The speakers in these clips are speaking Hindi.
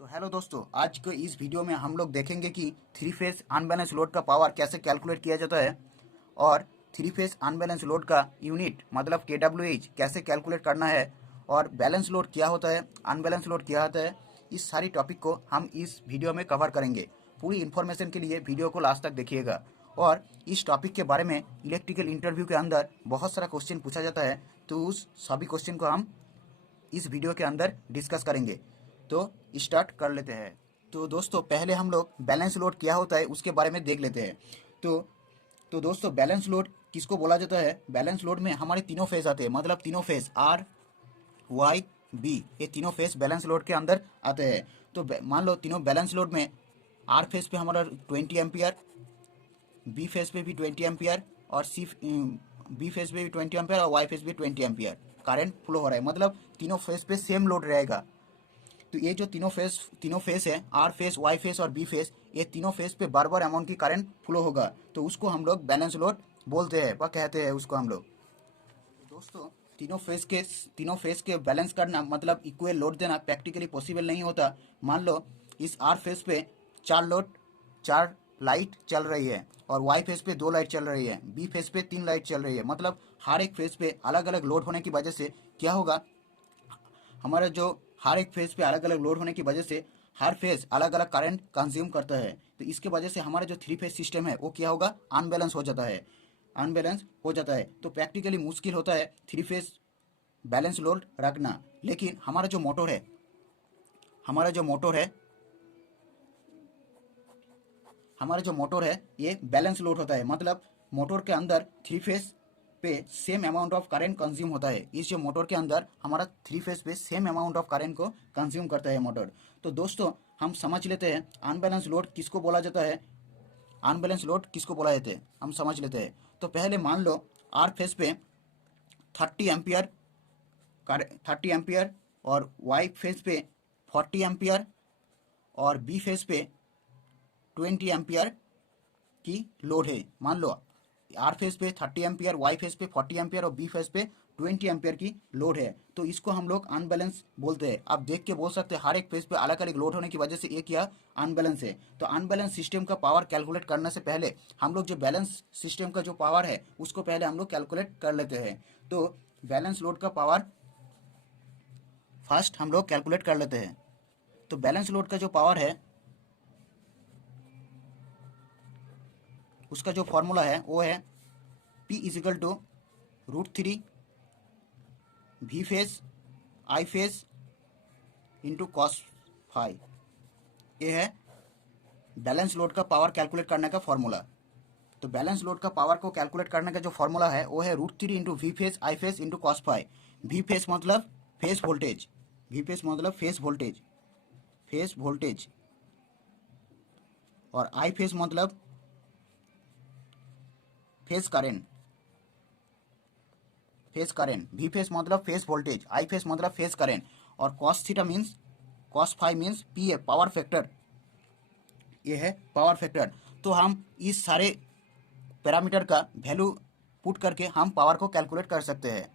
तो हेलो दोस्तों, आज के इस वीडियो में हम लोग देखेंगे कि थ्री फेज अनबैलेंस लोड का पावर कैसे कैलकुलेट किया जाता है और थ्री फेज अनबैलेंस लोड का यूनिट मतलब KWH कैसे कैलकुलेट करना है और बैलेंस लोड क्या होता है, अनबैलेंस लोड क्या होता है। इस सारी टॉपिक को हम इस वीडियो में कवर करेंगे। पूरी इन्फॉर्मेशन के लिए वीडियो को लास्ट तक देखिएगा। और इस टॉपिक के बारे में इलेक्ट्रिकल इंटरव्यू के अंदर बहुत सारा क्वेश्चन पूछा जाता है, तो उस सभी क्वेश्चन को हम इस वीडियो के अंदर डिस्कस करेंगे। तो स्टार्ट कर लेते हैं। तो दोस्तों, पहले हम लोग बैलेंस लोड क्या होता है उसके बारे में देख लेते हैं। तो तो दोस्तों, बैलेंस लोड किसको बोला जाता है? बैलेंस लोड में हमारे तीनों फेज आते हैं, मतलब तीनों फेज आर वाई बी, ये तीनों फेज बैलेंस लोड के अंदर आते हैं। तो मान लो तीनों बैलेंस लोड में आर फेज पे हमारा 20 एम्पियर, बी फेज पे भी 20 एम्पियर और सी बी फेज पे भी 20 एम्पियर और वाई फेज पे 20 एम्पियर करंट फ्लो हो रहा है। मतलब तीनों फेज पे सेम लोड रहेगा। तो ये जो तीनों फेस है, आर फेस, वाई फेस और बी फेस, ये तीनों फेस पे बार बार अमाउंट की करंट फ्लो होगा, तो उसको हम लोग बैलेंस लोड बोलते हैं व कहते हैं उसको हम लोग। तो दोस्तों, तीनों फेस के बैलेंस करना मतलब इक्वल लोड देना प्रैक्टिकली पॉसिबल नहीं होता। मान लो इस आर फेस पे चार लाइट चल रही है और वाई फेस पे 2 लाइट चल रही है, बी फेस पे 3 लाइट चल रही है। मतलब हर एक फेस पे अलग अलग लोड होने की वजह से क्या होगा, हमारा जो हर एक फेज पे अलग अलग लोड होने की वजह से हर फेज अलग अलग करंट कंज्यूम करता है। तो इसके वजह से हमारा जो थ्री फेज सिस्टम है वो क्या होगा, अनबैलेंस हो जाता है। अनबैलेंस हो जाता है तो प्रैक्टिकली मुश्किल होता है थ्री फेज बैलेंस लोड रखना। लेकिन हमारा जो मोटर है हमारा जो मोटर है ये बैलेंस लोड होता है। मतलब मोटर के अंदर थ्री फेज पे same amount of current consume होता है। इस जो मोटर के अंदर हमारा थ्री फेज पे सेम अमाउंट ऑफ करंट को कंज्यूम करता है मोटर। तो दोस्तों, हम समझ लेते हैं अनबैलेंस लोड किसको बोला जाता है। अनबैलेंस लोड किसको बोला जाता है हम समझ लेते हैं। तो पहले मान लो आर फेज पे 30 एम्पियर 30 एम्पियर और वाई फेज पे 40 एम्पियर और बी फेज पे 20 एम्पियर की लोड है। मान लो आर फेस पे 30 एम्पियर, वाई फेस पे 40 एम्पियर और बी फेस पे 20 एम्पियर की लोड है। तो इसको हम लोग अनबैलेंस बोलते हैं। आप देख के बोल सकते हैं हर एक फेस पे अलग अलग लोड होने की वजह से एक या अनबैलेंस है। तो अनबैलेंस सिस्टम का पावर कैलकुलेट करने से पहले हम लोग जो बैलेंस सिस्टम का जो पावर है उसको पहले हम लोग कैलकुलेट कर लेते हैं। तो बैलेंस लोड का पावर फर्स्ट हम लोग कैलकुलेट कर लेते हैं। तो बैलेंस लोड का जो पावर है उसका जो फॉर्मूला है वो है P = √3 V phase I phase into cos phi. ये है बैलेंस लोड का पावर कैलकुलेट करने का फॉर्मूला। तो बैलेंस लोड का पावर को कैलकुलेट करने का जो फॉर्मूला है वो है √3 into V phase I phase into cos phi. V phase मतलब फेस वोल्टेज, वी फेस मतलब फेस वोल्टेज और आई फेस मतलब फेस करेंट, वी फेस मतलब फेस वोल्टेज, आई फेस मतलब फेस करेंट और cos phi means P A power factor. ये है पावर फैक्टर। तो हम इस सारे पैरामीटर का वैल्यू पुट करके हम पावर को कैलकुलेट कर सकते हैं।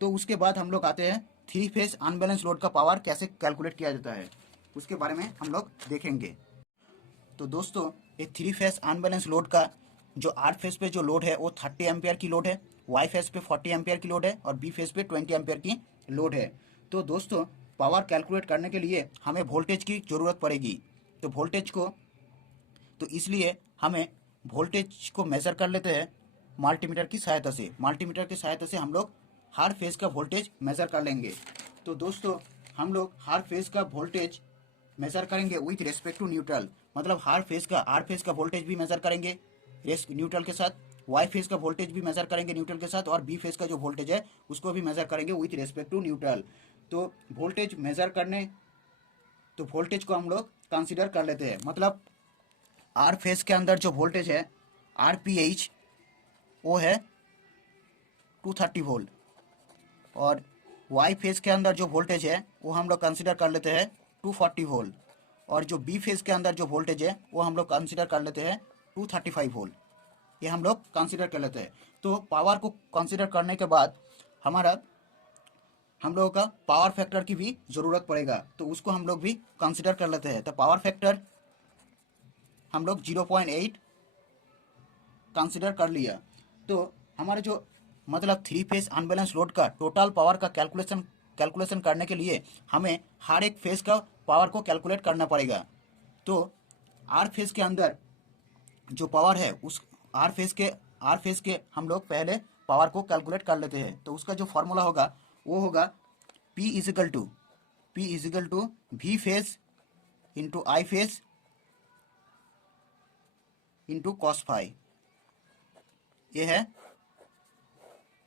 तो उसके बाद हम लोग आते हैं थ्री फेज अनबैलेंस लोड का पावर कैसे कैलकुलेट किया जाता है, उसके बारे में हम लोग देखेंगे। तो दोस्तों, ये थ्री फेज अनबैलेंस लोड का जो आर फेज पे जो लोड है वो 30 एम्पियर की लोड है, वाई फेज पे 40 एम्पियर की लोड है और बी फेज पे 20 एम्पियर की लोड है। तो दोस्तों, पावर कैलकुलेट करने के लिए हमें वोल्टेज की ज़रूरत पड़ेगी। तो इसलिए हमें वोल्टेज को मेज़र कर लेते हैं मल्टीमीटर की सहायता से। मल्टीमीटर की सहायता से हम लोग हर फेज का वोल्टेज मेज़र कर लेंगे। तो दोस्तों, हम लोग हर फेज का वोल्टेज मेज़र करेंगे विथ रेस्पेक्ट टू न्यूट्रल। मतलब हर फेज का आर फेज का वोल्टेज भी मेज़र करेंगे न्यूट्रल के साथ, वाई फेज का वोल्टेज भी मेज़र करेंगे न्यूट्रल के साथ और बी फेज का जो वोल्टेज है उसको भी मेज़र करेंगे विथ रेस्पेक्ट टू न्यूट्रल। तो वोल्टेज मेज़र करने तो वोल्टेज को हम लोग कंसिडर कर लेते हैं। मतलब आर फेज के अंदर जो वोल्टेज है RPH वो है 230 वोल्ट और वाई फेज के अंदर जो वोल्टेज है वो हम लोग कंसिडर कर लेते हैं 240 वोल्ट और जो बी फेज के अंदर जो वोल्टेज है वो हम लोग कंसिडर कर लेते हैं 235 वोल्ट। ये हम लोग कंसिडर कर लेते हैं। तो पावर को कंसिडर करने के बाद हमारा हम लोगों का पावर फैक्टर की भी ज़रूरत पड़ेगा, तो उसको हम लोग भी कंसिडर कर लेते हैं। तो पावर फैक्टर हम लोग 0.8 कंसिडर कर लिया। तो हमारे जो मतलब थ्री फेज अनबैलेंस लोड का टोटल पावर का कैलकुलेशन करने के लिए हमें हर एक फेज का पावर को कैलकुलेट करना पड़ेगा। तो आर फेज के अंदर जो पावर है उस आर फेज के हम लोग पहले पावर को कैलकुलेट कर लेते हैं। तो उसका जो फॉर्मूला होगा वो होगा P is equal to V phase into I phase into cos phi. ये है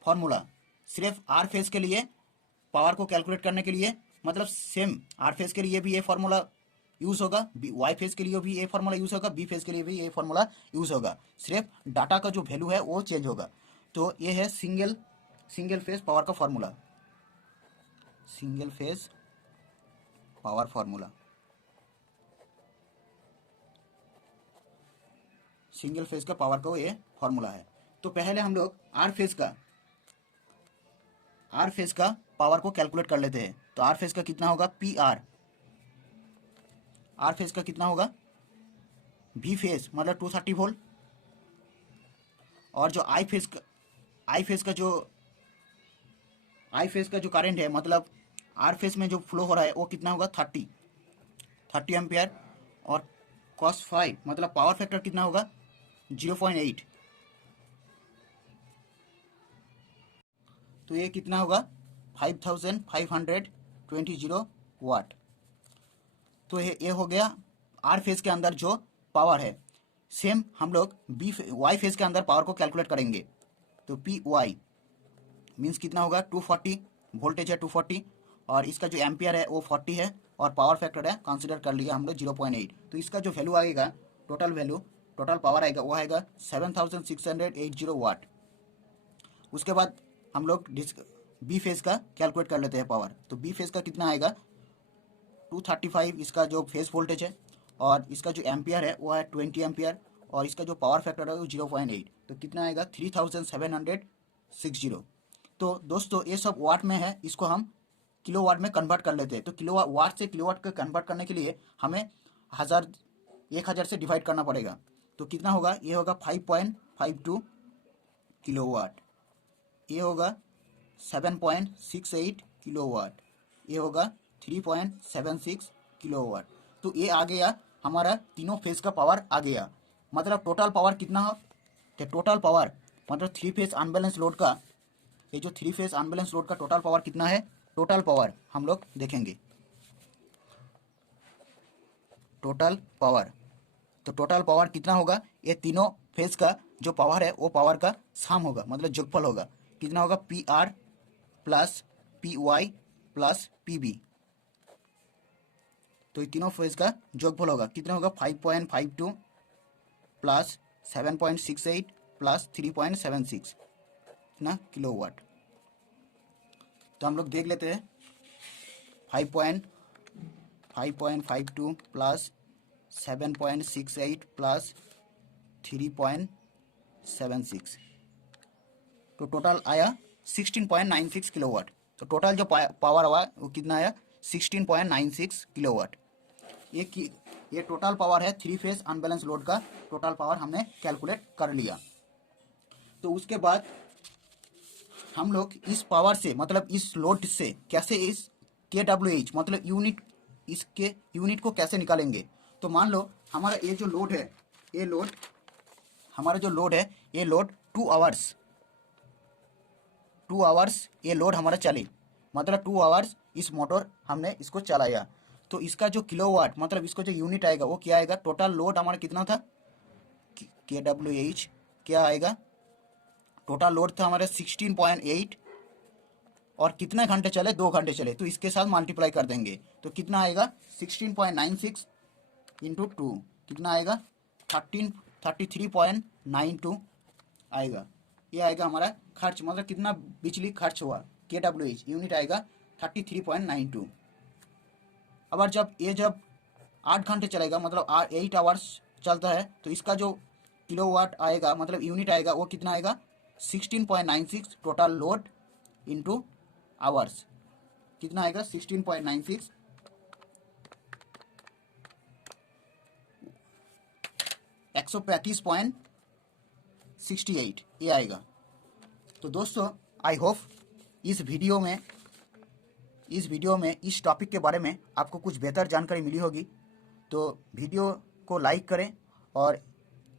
फॉर्मूला। सिर्फ आर फेज के लिए पावर को कैलकुलेट करने के लिए, मतलब सेम आर फेज के लिए भी ये फॉर्मूला यूज होगा, वाई फेज के लिए भी ये फॉर्मूला यूज होगा, बी फेज के लिए भी ये फॉर्मूला यूज होगा। सिर्फ डाटा का जो वैल्यू है वो चेंज होगा। तो ये है सिंगल फेज पावर का formula, single phase power formula, single phase का पावर का ये फॉर्मूला है। तो पहले हम लोग आर फेज का पावर को कैलकुलेट कर लेते हैं। तो आर फेज का कितना होगा, पी आर फेज का कितना होगा, वी फेज मतलब 230 वोल्ट, और जो आई फेज का जो करंट है, मतलब आर फेज में जो फ्लो हो रहा है वो कितना होगा, 30 एम्पियर, और कॉस फाइव मतलब पावर फैक्टर कितना होगा, 0.8। तो ये कितना होगा, 5520 वाट। तो ये हो गया आर फेज के अंदर जो पावर है। सेम हम लोग वाई फेज के अंदर पावर को कैलकुलेट करेंगे। तो पी वाई मीन्स कितना होगा, 240 वोल्टेज है 240, और इसका जो एम्पियर है वो 40 है, और पावर फैक्टर है कंसिडर कर लिया हम लोग 0.8। तो इसका जो वैल्यू आएगा, टोटल पावर आएगा वो आएगा 7680 वाट। उसके बाद हम लोग बी फेज का कैलकुलेट कर लेते हैं पावर। तो बी फेज का कितना आएगा, 235 इसका जो फेज वोल्टेज है, और इसका जो एम्पियर है वो है 20 एम्पियर, और इसका जो पावर फैक्टर है वो 0.8। तो कितना आएगा, 3760। तो दोस्तों ये सब वाट में है, इसको हम किलो वाट में कन्वर्ट कर लेते हैं। तो किलो वाट से किलो वाट को कन्वर्ट करने के लिए हमें 1000 से डिवाइड करना पड़ेगा। तो कितना होगा, ये होगा 5.52 किलो वाट, ये होगा 7.68 किलो वाट, ये होगा 3.76 किलो वाट। तो ये आ गया हमारा तीनों फेज का पावर आ गया। मतलब टोटल पावर कितना हो, तो टोटल पावर मतलब थ्री फेज अनबैलेंस लोड का, ये जो थ्री फेज अनबैलेंस लोड का टोटल पावर कितना है, टोटल पावर हम लोग देखेंगे। टोटल पावर, तो टोटल पावर कितना होगा, ये तीनों फेज का जो पावर है वो पावर का सम होगा, मतलब जोगफल होगा। कितना होगा, P R plus P Y plus P B. तो ये तीनों फेज का जोगफल होगा, कितना होगा, 5.52 प्लस 7.68 प्लस 3.76 ना किलो वाट। तो हम लोग देख लेते हैं, 5.52 प्लस 7.68 प्लस 3.76, तो टोटल आया 16.96 किलोवाट। तो टोटल जो पावर हुआ वो कितना आया, 16.96 किलोवाट। ये टोटल पावर है थ्री फेज अनबैलेंस लोड का, टोटल पावर हमने कैलकुलेट कर लिया। तो उसके बाद हम लोग इस पावर से, मतलब इस लोड से कैसे इस KWH मतलब यूनिट, इसके यूनिट को कैसे निकालेंगे। तो मान लो हमारा ये जो लोड है, ये लोड हमारा जो लोड है, ये लोड 2 आवर्स ये लोड हमारा चले, मतलब 2 आवर्स इस मोटर हमने इसको चलाया। तो इसका जो किलोवाट मतलब इसको जो यूनिट आएगा वो क्या आएगा, टोटल लोड हमारा कितना था, KWH क्या आएगा, टोटल लोड था हमारे 16.8, और कितने घंटे चले, 2 घंटे चले, तो इसके साथ मल्टीप्लाई कर देंगे। तो कितना आएगा, 16.96 इंटू 2 कितना आएगा, 33.92 आएगा। ये आएगा हमारा खर्च, मतलब कितना बिजली खर्च हुआ, KWH यूनिट आएगा 33.92। अब जब 8 घंटे चलेगा, मतलब 8 आवर्स चलता है, तो इसका जो किलोवाट आएगा मतलब यूनिट आएगा वो कितना आएगा, 16.96 टोटल लोड इंटू आवर्स, कितना आएगा 16.96 135.68 ये आएगा। तो दोस्तों आई होप इस वीडियो में इस टॉपिक के बारे में आपको कुछ बेहतर जानकारी मिली होगी। तो वीडियो को लाइक करें और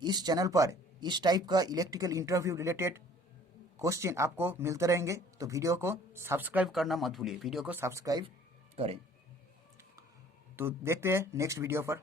इस चैनल पर इस टाइप का इलेक्ट्रिकल इंटरव्यू रिलेटेड क्वेश्चन आपको मिलते रहेंगे। तो वीडियो को सब्सक्राइब करना मत भूलिए, वीडियो को सब्सक्राइब करें। तो देखते हैं नेक्स्ट वीडियो पर।